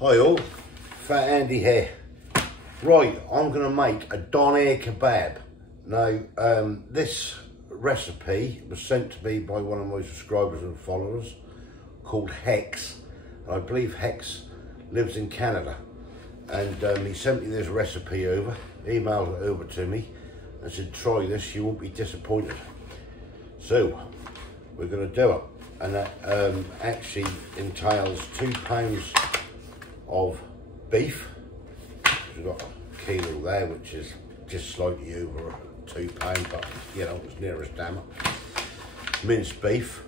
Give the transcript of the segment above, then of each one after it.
Hi all, Fat Andy here. Right, I'm going to make a Donair kebab. Now, this recipe was sent to me by one of my subscribers and followers called Hex. And I believe Hex lives in Canada. And he sent me this recipe over, emailed it over to me, and said, try this, you won't be disappointed. So, we're going to do it. And that actually entails 2 pounds of beef. We've got a kilo there, which is just slightly over £2, but you know, it's near as damn it. Minced beef.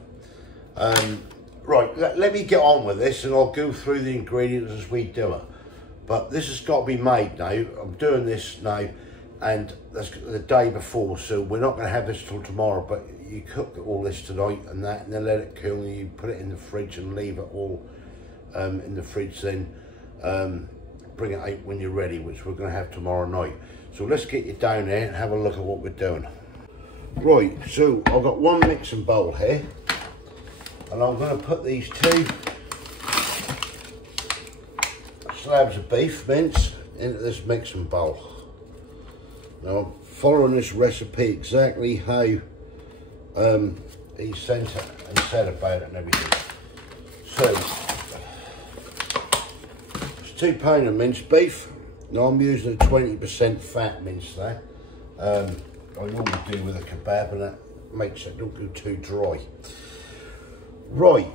Right, let me get on with this and I'll go through the ingredients as we do it. But this has got to be made now. I'm doing this now and that's the day before, so we're not going to have this till tomorrow, but you cook all this tonight and that, and then let it cool and you put it in the fridge and leave it all in the fridge, then bring it out when you're ready, which we're going to have tomorrow night. So let's get you down there and have a look at what we're doing. Right, so I've got one mixing bowl here and I'm going to put these 2 slabs of beef mince into this mixing bowl. Now I'm following this recipe exactly how he sent it and said about it and everything. So it's 2 pounds of minced beef. Now I'm using a 20% fat mince there. I normally do with a kebab and that makes it don't go too dry. Right,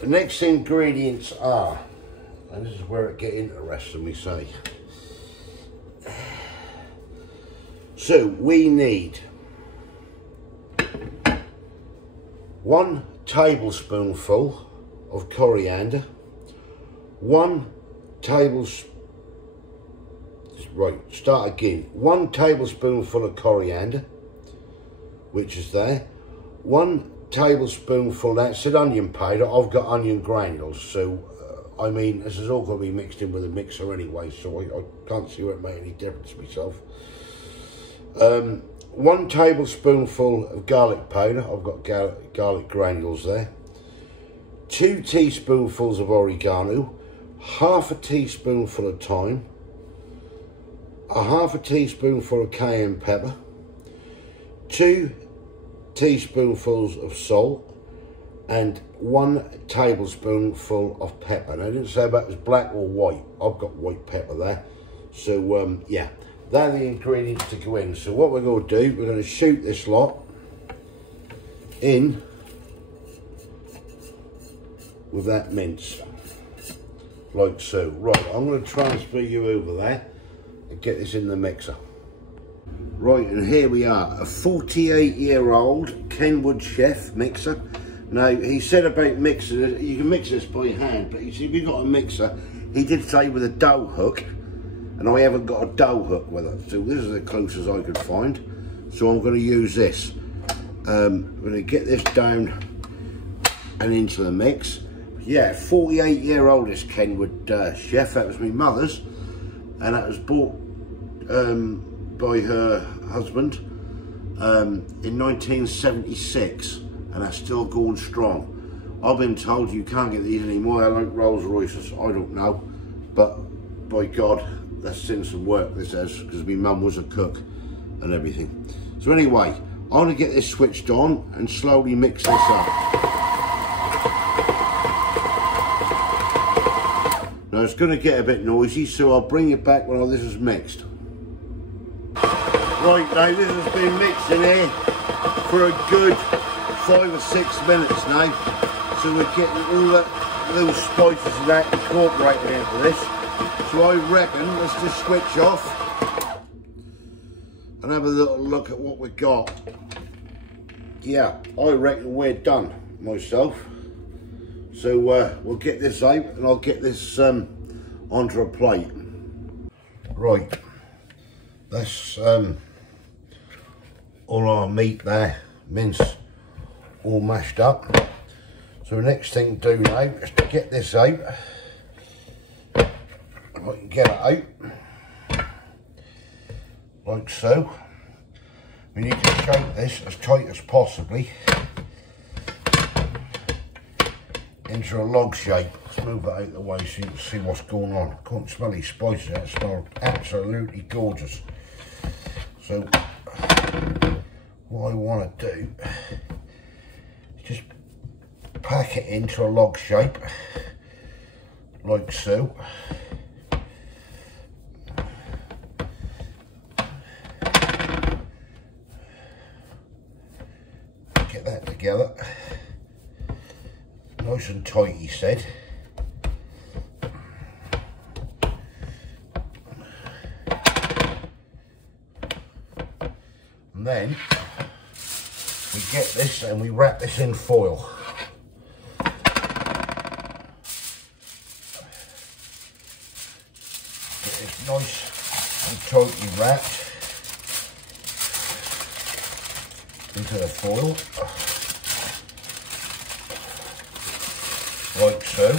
the next ingredients are, and this is where it gets interesting, we say. So we need 1 tablespoonful of coriander, 1 tablespoon, right, start again, 1 tablespoonful of coriander, which is there, 1 tablespoonful, that's an onion powder. I've got onion granules, so I mean, this is all going to be mixed in with a mixer anyway, so I can't see where it makes any difference myself. 1 tablespoonful of garlic powder. I've got garlic granules there. 2 teaspoonfuls of oregano, half a teaspoonful of thyme, a half a teaspoonful of cayenne pepper, 2 teaspoonfuls of salt, and 1 tablespoonful of pepper. And I didn't say about it was black or white. I've got white pepper there. So yeah, they're the ingredients to go in. So what we're going to do, we're going to shoot this lot in with that mince, like so. Right, I'm going to transfer you over there and get this in the mixer. Right, and here we are, a 48-year-old Kenwood chef mixer. Now, he said about mixing it, you can mix this by hand, but you see, if you've got a mixer, he did say with a dough hook, and I haven't got a dough hook with it, so this is the closest I could find. So I'm going to use this. I'm going to get this down and into the mix. Yeah, 48-year-old this Kenwood chef. That was my mother's, and that was bought by her husband in 1976, and that's still going strong. I've been told you can't get these anymore. I like Rolls Royces. I don't know, but by God, that's seen some work, this has, because my mum was a cook and everything. So anyway, I'm going to get this switched on and slowly mix this up. Now it's going to get a bit noisy, so I'll bring it back when all this is mixed. Right, now this has been mixed in here for a good 5 or 6 minutes now. So we're getting all those spices and that incorporated into this. So I reckon let's just switch off and have a little look at what we've got. Yeah, I reckon we're done myself. So we'll get this out and I'll get this onto a plate. Right, that's all our meat there, mince, all mashed up. So the next thing to do now is to get this out. If I can get it out, like so. We need to shake this as tight as possibly into a log shape. Let's move that out of the way so you can see what's going on. Can't smell these spices, that smells absolutely gorgeous. So what I want to do is just pack it into a log shape, like so. Get that together. Nice and tight, he said. And then we get this and we wrap this in foil. Get this nice and tightly wrapped into the foil, like so.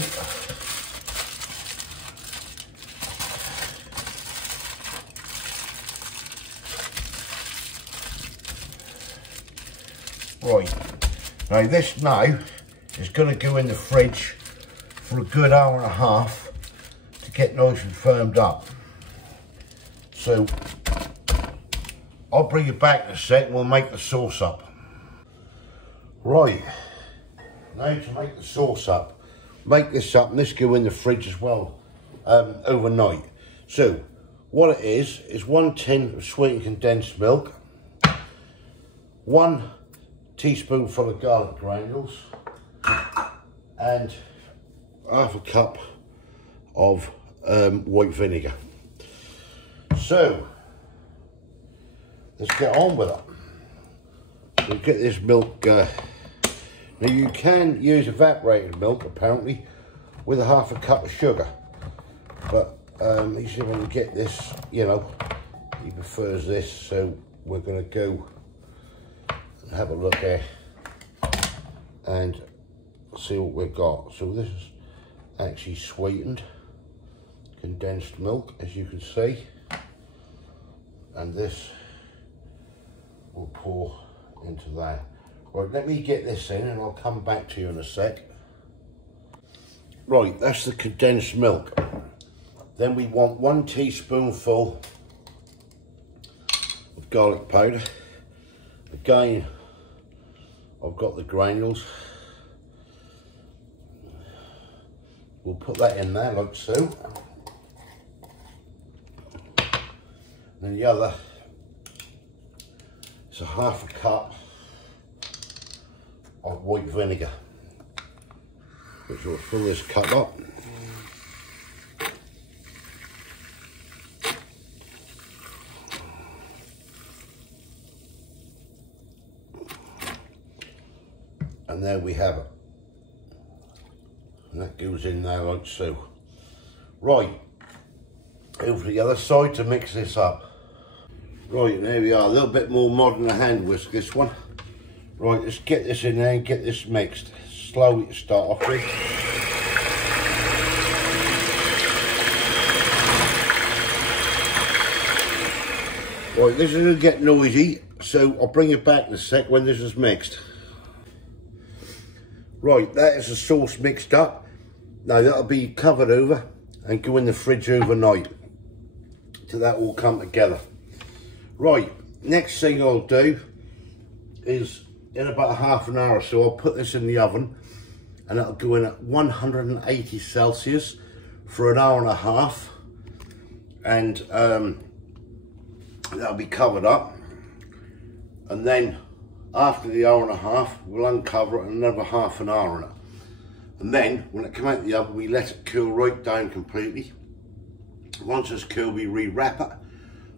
Right, now this now is going to go in the fridge for a good hour and a half to get nice and firmed up. So I'll bring you back in a sec and we'll make the sauce up. Right, now to make the sauce up, make this up and this go in the fridge as well overnight. So what it is 1 tin of sweetened condensed milk, 1 teaspoonful of garlic granules, and half a cup of white vinegar. So let's get on with it. We'll get this milk. Now you can use evaporated milk apparently with a half a cup of sugar, but he said when we get this, you know, he prefers this, so we're going to go and have a look here and see what we've got. So this is actually sweetened condensed milk, as you can see, and this will pour into that. Right, let me get this in and I'll come back to you in a sec. Right, that's the condensed milk. Then we want 1 teaspoonful of garlic powder. Again, I've got the granules. We'll put that in there like so. And then the other is a half a cup of white vinegar, which will fill this cup up. And there we have it. And that goes in there like so. Right, over to the other side to mix this up. Right, and there we are, a little bit more modern than a hand whisk, this one. Right, let's get this in there and get this mixed. Slowly to start off with. Right, this is going to get noisy, so I'll bring it back in a sec when this is mixed. Right, that is the sauce mixed up. Now that'll be covered over and go in the fridge overnight till that all come together. Right, next thing I'll do is in about half an hour or so, I'll put this in the oven and it'll go in at 180 Celsius for an hour and a half, and that'll be covered up. And then after the hour and a half, we'll uncover it and another half an hour on it. And then when it comes out of the oven, we let it cool right down completely. Once it's cool, we re-wrap it,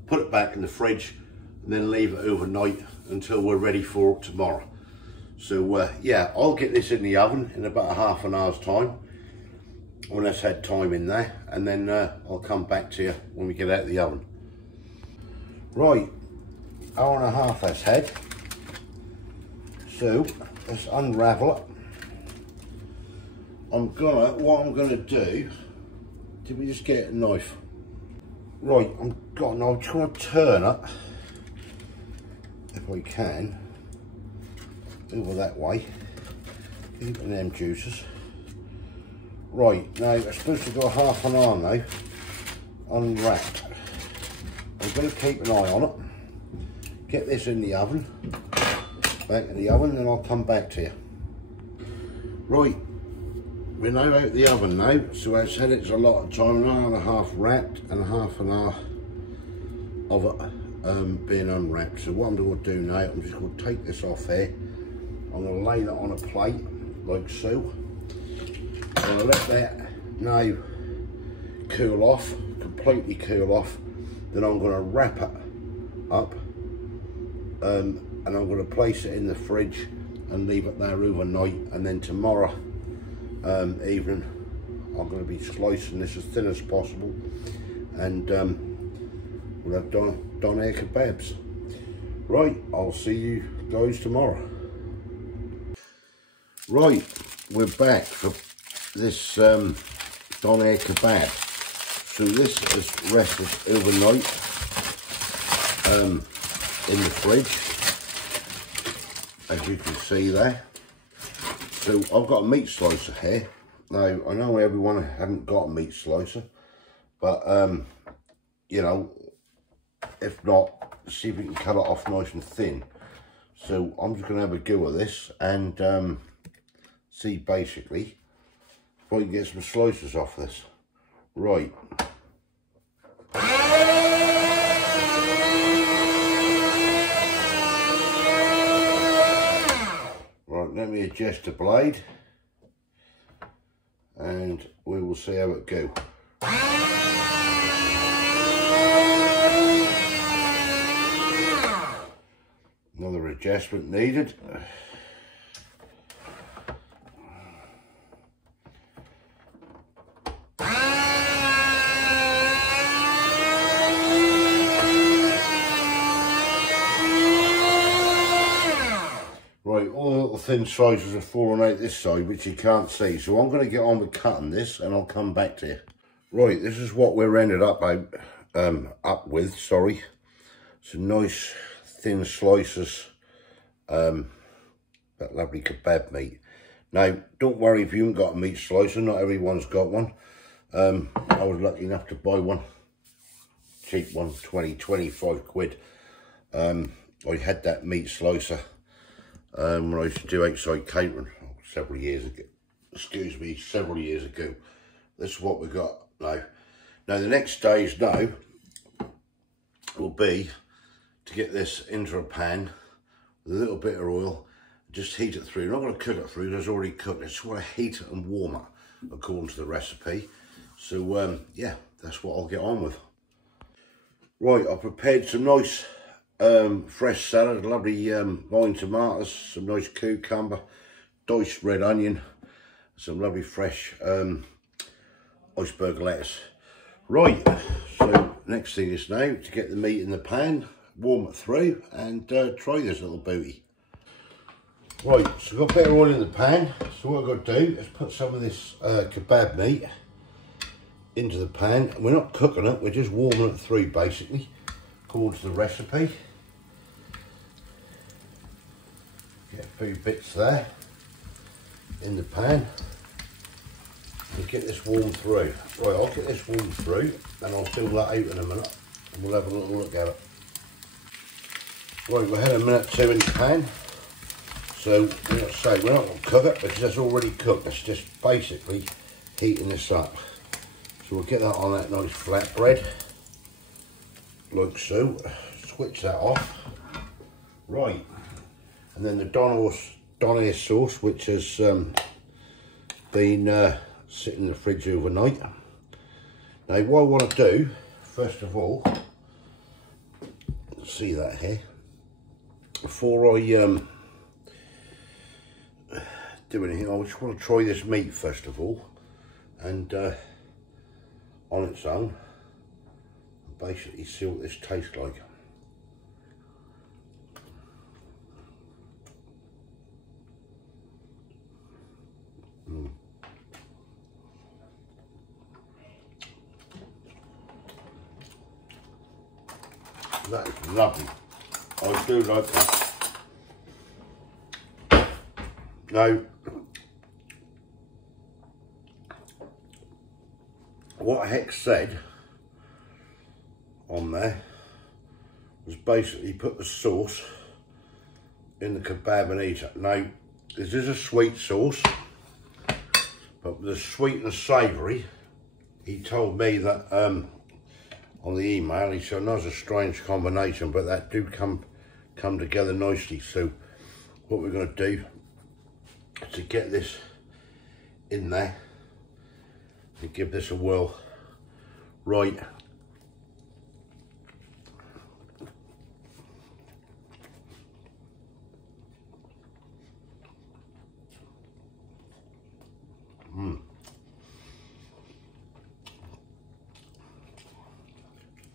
put it back in the fridge, and then leave it overnight until we're ready for it tomorrow. So yeah, I'll get this in the oven in about half an hour's time when it's had time in there, and then I'll come back to you when we get out of the oven. Right, hour and a half that's had. So let's unravel it. What I'm gonna do, did we just get a knife? Right, I'm trying to turn it, if we can, over that way, even them juices. Right, now it's supposed to go half an hour now, unwrapped. I'm going to keep an eye on it, get this in the oven, back in the oven, and I'll come back to you. Right, we're now out the oven now, so I said it's a lot of time, an hour and a half wrapped and half an hour of it being unwrapped. So what I'm going to do now, I'm just going to take this off here, I'm going to lay that on a plate, like so. I'm going to let that now cool off, completely cool off, then I'm going to wrap it up and I'm going to place it in the fridge and leave it there overnight, and then tomorrow evening I'm going to be slicing this as thin as possible, and we'll have Donair kebabs. Right, I'll see you guys tomorrow. Right, we're back for this Donair kebab. So this has rested overnight in the fridge, as you can see there. So I've got a meat slicer here. Now I know everyone hadn't got a meat slicer, but you know, if not, see if we can cut it off nice and thin. So I'm just going to have a go at this and see basically if I can get some slices off this. Right. Right, let me adjust the blade and we will see how it goes. Another adjustment needed. Right, all the little thin slices are falling out this side, which you can't see. So I'm going to get on with cutting this and I'll come back to you. Right, this is what we're ended up with, sorry. Some nice thin slices, that lovely kebab meat. Now, don't worry if you haven't got a meat slicer, not everyone's got one. I was lucky enough to buy one, cheap one, 20, 25 quid. I had that meat slicer when I used to do outside catering several years ago. Excuse me, several years ago. This is what we got now. Now the next stage now will be to get this into a pan with a little bit of oil, just heat it through. I'm not going to cook it through, it's already cooked. I just want to heat it and warm it according to the recipe. So yeah, that's what I'll get on with. Right, I've prepared some nice fresh salad, lovely vine tomatoes, some nice cucumber, diced red onion, some lovely fresh iceberg lettuce. Right, so next thing is now to get the meat in the pan, warm it through and try this little booty. Right, so I've got a bit of oil in the pan, so what I've got to do is put some of this kebab meat into the pan. We're not cooking it, we're just warming it through basically, according to the recipe. Get a few bits there in the pan and get this warmed through. Right, I'll get this warmed through and I'll fill that out in a minute and we'll have a little look at it. Right, we had a minute two in the pan, so we're not going to cook it because it's already cooked. It's just basically heating this up. So we'll get that on that nice flatbread, like so. Switch that off. Right, and then the Donair sauce, which has been sitting in the fridge overnight. Now what I want to do, first of all, see that here, before I do anything, I just want to try this meat first of all, and on its own, basically see what this tastes like. That is lovely. I do like that. Now, what Hex said on there was basically put the sauce in the kebab and eat it. Now, this is a sweet sauce, but with the sweet and the savoury, he told me that on the email, he said, no, it's a strange combination, but that do come together nicely. So what we're going to do is to get this in there and give this a whirl. Right.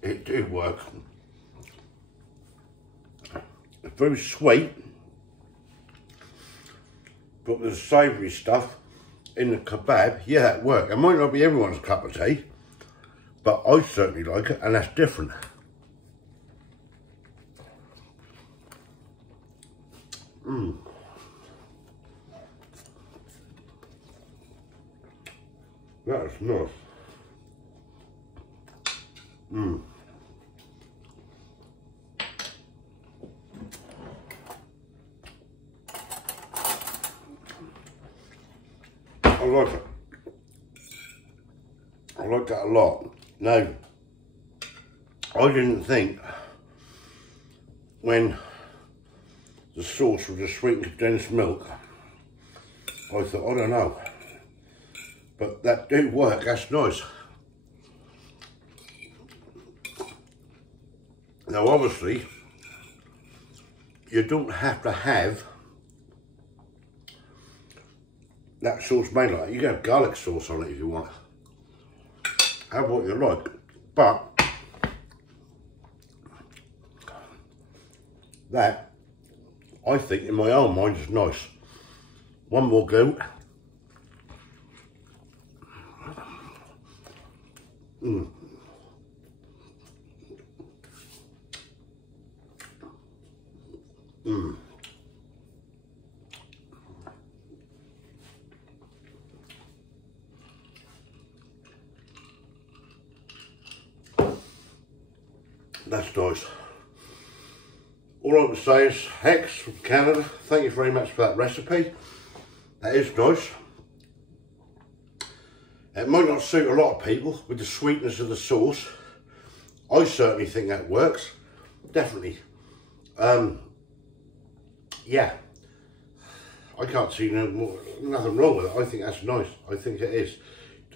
It did work. It's very sweet, but with the savoury stuff in the kebab, yeah, it worked. It might not be everyone's cup of tea, but I certainly like it, and that's different. That is nice. I like it. I like that a lot. Now, I didn't think when the sauce was just sweetened condensed milk, I thought, I don't know, but that did work. That's nice. Now, obviously, you don't have to have that sauce made like that. You can have garlic sauce on it if you want. Have what you like. But that, I think, in my own mind, is nice. One more go. That's nice. All I can say is, Hex from Canada, thank you very much for that recipe. That is nice. It might not suit a lot of people with the sweetness of the sauce. I certainly think that works. Definitely. Yeah. I can't see nothing wrong with it. I think that's nice. I think it is.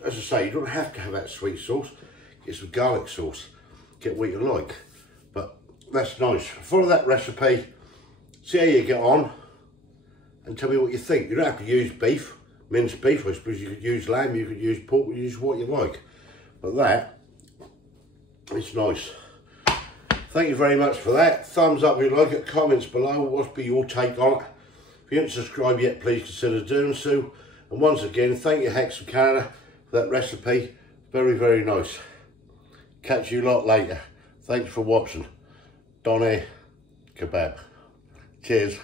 As I say, you don't have to have that sweet sauce. Get some garlic sauce. Get what you like. But that's nice. Follow that recipe. See how you get on. And tell me what you think. You don't have to use beef. Minced beef. I suppose you could use lamb. You could use pork. You use what you like. But that, it's nice. Thank you very much for that. Thumbs up if you like it. Comments below. What's be your take on it? If you haven't subscribed yet, please consider doing so. And once again, thank you, Hex from Canada, for that recipe. Very, very nice. Catch you lot later. Thanks for watching. Donair Kebab. Cheers.